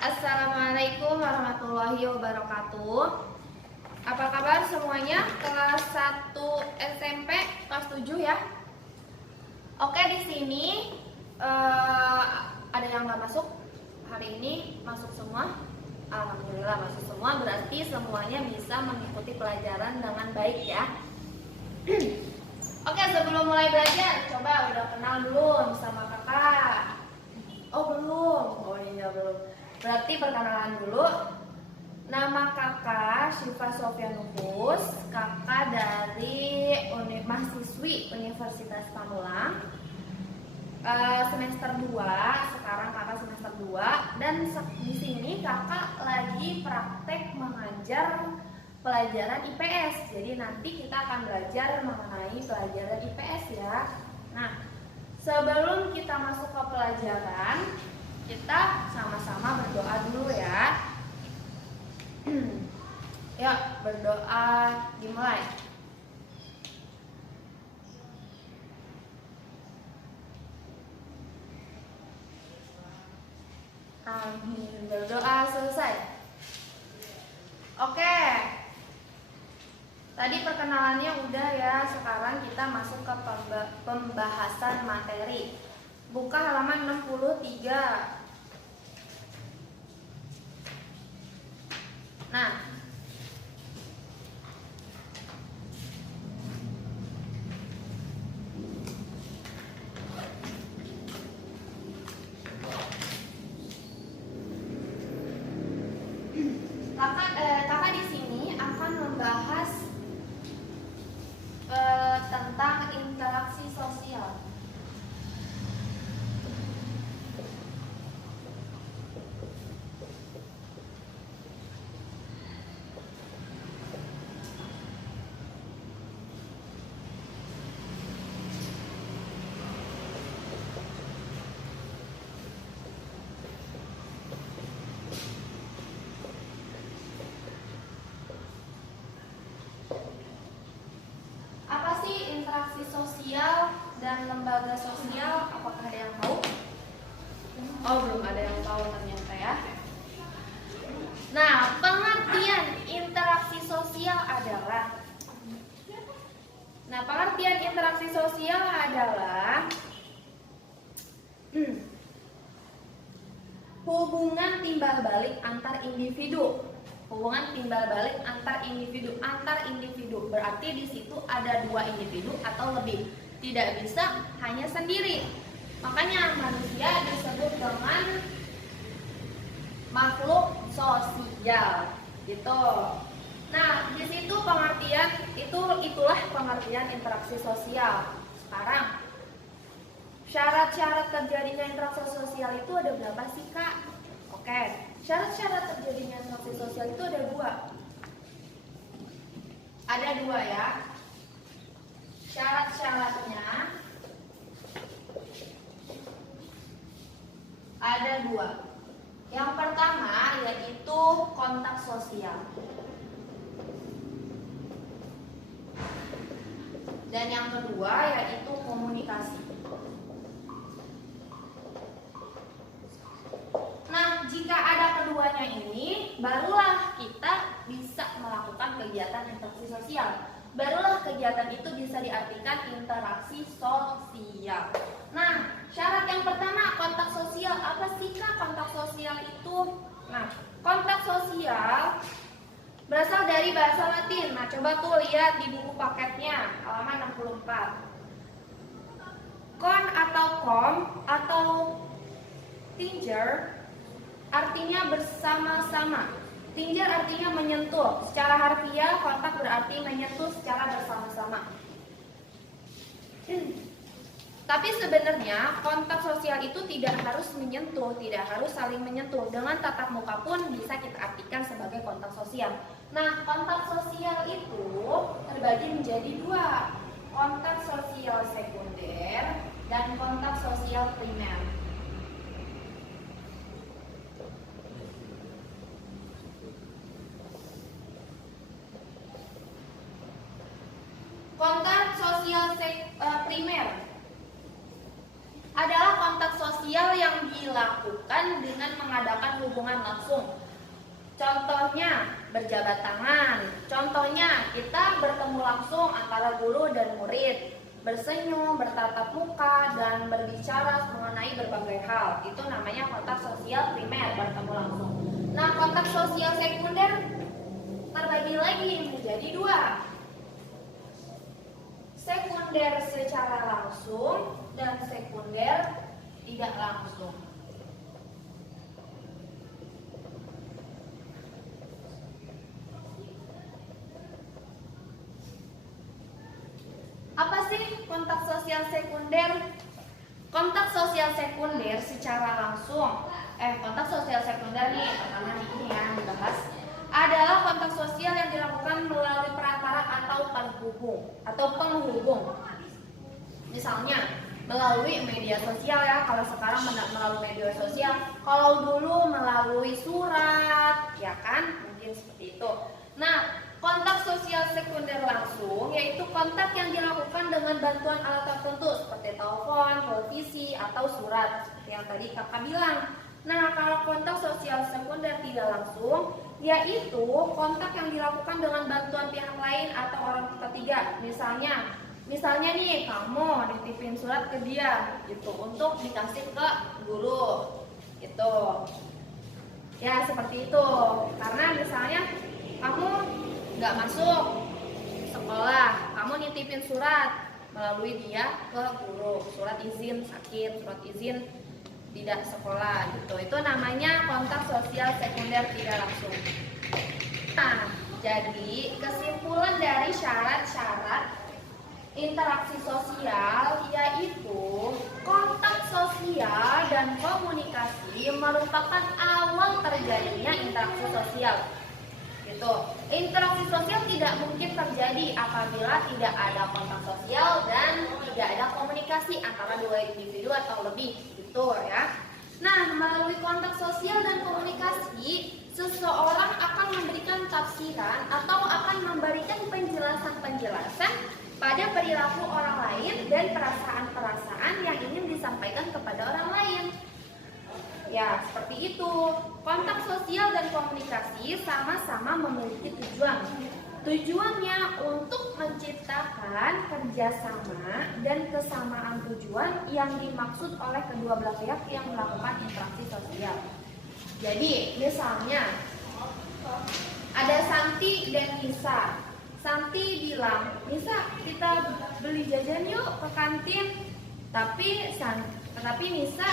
Assalamualaikum warahmatullahi wabarakatuh. Apa kabar semuanya? Kelas 1 SMP kelas 7 ya. Oke, di sini ada yang nggak masuk. Hari ini masuk semua. Alhamdulillah masuk semua. Berarti semuanya bisa mengikuti pelajaran dengan baik ya. Oke, sebelum mulai belajar, coba udah kenal belum sama kakak? Oh belum. Oh iya belum. Berarti perkenalan dulu. Nama kakak Syifa Sofia Nufus, kakak dari mahasiswi Universitas Pamulang, semester 2. Sekarang kakak semester 2 dan di sini kakak lagi praktek mengajar pelajaran IPS. Jadi nanti kita akan belajar mengenai pelajaran IPS ya. Nah, sebelum kita masuk ke pelajaran, kita sama-sama berdoa dulu ya. Yuk, berdoa dimulai. Amin. Berdoa selesai. Oke. Tadi perkenalannya udah ya. Sekarang kita masuk ke pembahasan materi. Buka halaman 63. Nah, kakak di sini akan membahas tentang interaksi sosial. Apa sih interaksi sosial dan lembaga sosial? Apakah ada yang tahu? Oh, belum ada yang tahu ternyata ya. Nah, pengertian interaksi sosial adalah hubungan timbal balik antar individu. Hubungan timbal balik antar individu berarti di situ ada dua individu atau lebih, tidak bisa hanya sendiri. Makanya manusia disebut dengan makhluk sosial gitu. Nah, di situ pengertian itulah pengertian interaksi sosial. Sekarang syarat-syarat terjadinya interaksi sosial itu ada berapa sih, Kak? Oke, syarat-syarat terjadinya interaksi sosial itu ada dua. Ada dua ya. Syarat-syaratnya ada dua. Yang pertama yaitu kontak sosial. Dan yang kedua yaitu komunikasi. Nah, jika ada keduanya ini, barulah kita bisa melakukan kegiatan interaksi sosial. Barulah kegiatan itu bisa diartikan interaksi sosial. Nah, syarat yang pertama kontak sosial. Apa sih, Kak, kontak sosial itu? Nah, kontak sosial berasal dari bahasa Latin. Nah, coba tuh lihat di buku paketnya, halaman 64. Kon atau kom atau tinger artinya bersama-sama. Tinger artinya menyentuh. Secara harfiah, kontak berarti menyentuh secara bersama-sama. Tapi sebenarnya kontak sosial itu tidak harus menyentuh, tidak harus saling menyentuh. Dengan tatap muka pun bisa kita artikan sebagai kontak sosial. Nah, kontak sosial itu terbagi menjadi dua. Kontak sosial sekunder dan kontak sosial primer. Kontak sosial primer adalah kontak sosial yang dilakukan dengan mengadakan hubungan langsung. Contohnya berjabat tangan. Contohnya kita bertemu langsung antara guru dan murid, bersenyum, bertatap muka, dan berbicara mengenai berbagai hal. Itu namanya kontak sosial primer, bertemu langsung. Nah, kontak sosial sekunder terbagi lagi menjadi dua. Sekunder secara langsung dan sekunder tidak langsung. Apa sih kontak sosial sekunder? Kontak sosial sekunder secara langsung. Kontak sosial sekunder nih, pertama ini yang dibahas adalah kontak sosial yang dilakukan melalui perantara atau penghubung. Misalnya melalui media sosial ya. Kalau sekarang melalui media sosial, kalau dulu melalui surat, ya kan? Mungkin seperti itu. Nah, kontak sosial sekunder langsung yaitu kontak yang dilakukan dengan bantuan alat tertentu seperti telepon, televisi, atau surat seperti yang tadi kakak bilang. Nah, kalau kontak sosial sekunder tidak langsung yaitu kontak yang dilakukan dengan bantuan pihak lain atau orang ketiga. Misalnya nih kamu nitipin surat ke dia gitu untuk dikasih ke guru gitu. Ya seperti itu. Karena misalnya kamu nggak masuk sekolah, kamu nitipin surat melalui dia ke guru, surat izin sakit, surat izin tidak sekolah gitu. Itu namanya kontak sosial sekunder tidak langsung. Nah, jadi kesimpulan dari syarat-syarat interaksi sosial yaitu kontak sosial dan komunikasi merupakan awal terjadinya interaksi sosial. Gitu. Interaksi sosial tidak mungkin terjadi apabila tidak ada kontak sosial dan tidak ada komunikasi antara dua individu atau lebih, gitu ya. Nah, melalui kontak sosial dan komunikasi, seseorang akan memberikan tafsiran atau akan memberikan penjelasan-penjelasan pada perilaku orang lain dan perasaan-perasaan yang ingin disampaikan kepada orang lain. Ya, seperti itu. Kontak sosial dan komunikasi sama-sama memiliki tujuan. Tujuannya untuk menciptakan kerjasama dan kesamaan tujuan yang dimaksud oleh kedua belah pihak yang melakukan interaksi sosial. Jadi, misalnya ada Santi dan Nisa. Santi bilang, Nisa kita beli jajan yuk ke kantin. Tapi Nisa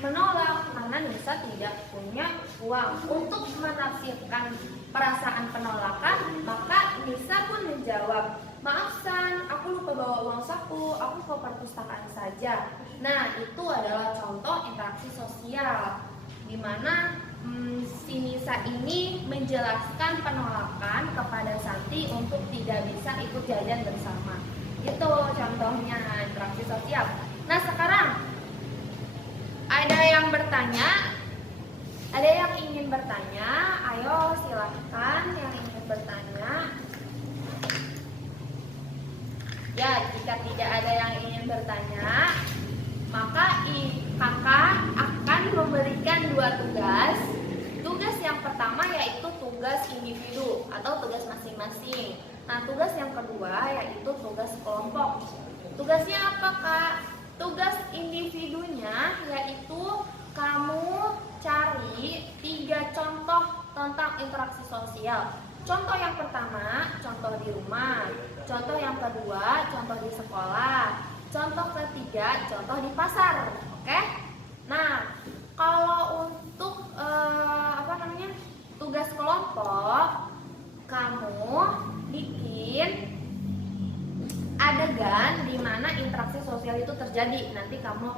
menolak karena Nisa tidak punya uang. Untuk menafsirkan perasaan penolakan, maka Nisa pun menjawab, maaf San, aku lupa bawa uang saku, aku ke perpustakaan saja. Nah, itu adalah contoh interaksi sosial di mana si Nisa ini menjelaskan penolakan kepada Santi untuk tidak bisa ikut jajan bersama. Itu contohnya interaksi sosial. Nah, sekarang ada yang bertanya, ada yang ingin bertanya, ayo silahkan yang ingin bertanya. Ya, jika tidak ada yang ingin bertanya, maka kakak akan memberikan dua tugas. Tugas yang pertama yaitu tugas individu atau tugas masing-masing. Nah, tugas yang kedua yaitu tugas kelompok. Tugasnya apa, Kak? Tugas individunya yaitu kamu cari 3 contoh tentang interaksi sosial. Contoh yang pertama, contoh di rumah. Contoh yang kedua, contoh di sekolah. Contoh ketiga, contoh di pasar. Oke? Nah, kalau untuk tugas kelompok, kamu bikin adegan di mana interaksi sosial itu terjadi. Nanti kamu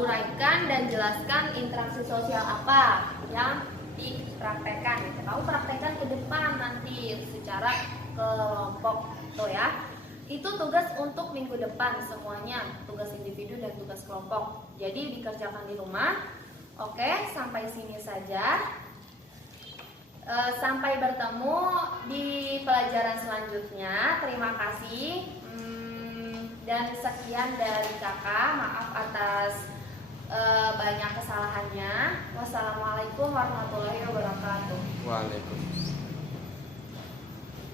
uraikan dan jelaskan interaksi sosial apa yang dipraktekkan. Kamu praktekkan ke depan nanti secara kelompok, tuh ya. Itu tugas untuk minggu depan semuanya, tugas individu dan tugas kelompok. Jadi dikerjakan di rumah. Oke, sampai sini saja. Sampai bertemu di pelajaran selanjutnya. Terima kasih. Dan sekian dari kakak. Maaf atas banyak kesalahannya. Wassalamualaikum warahmatullahi wabarakatuh. Waalaikumsalam.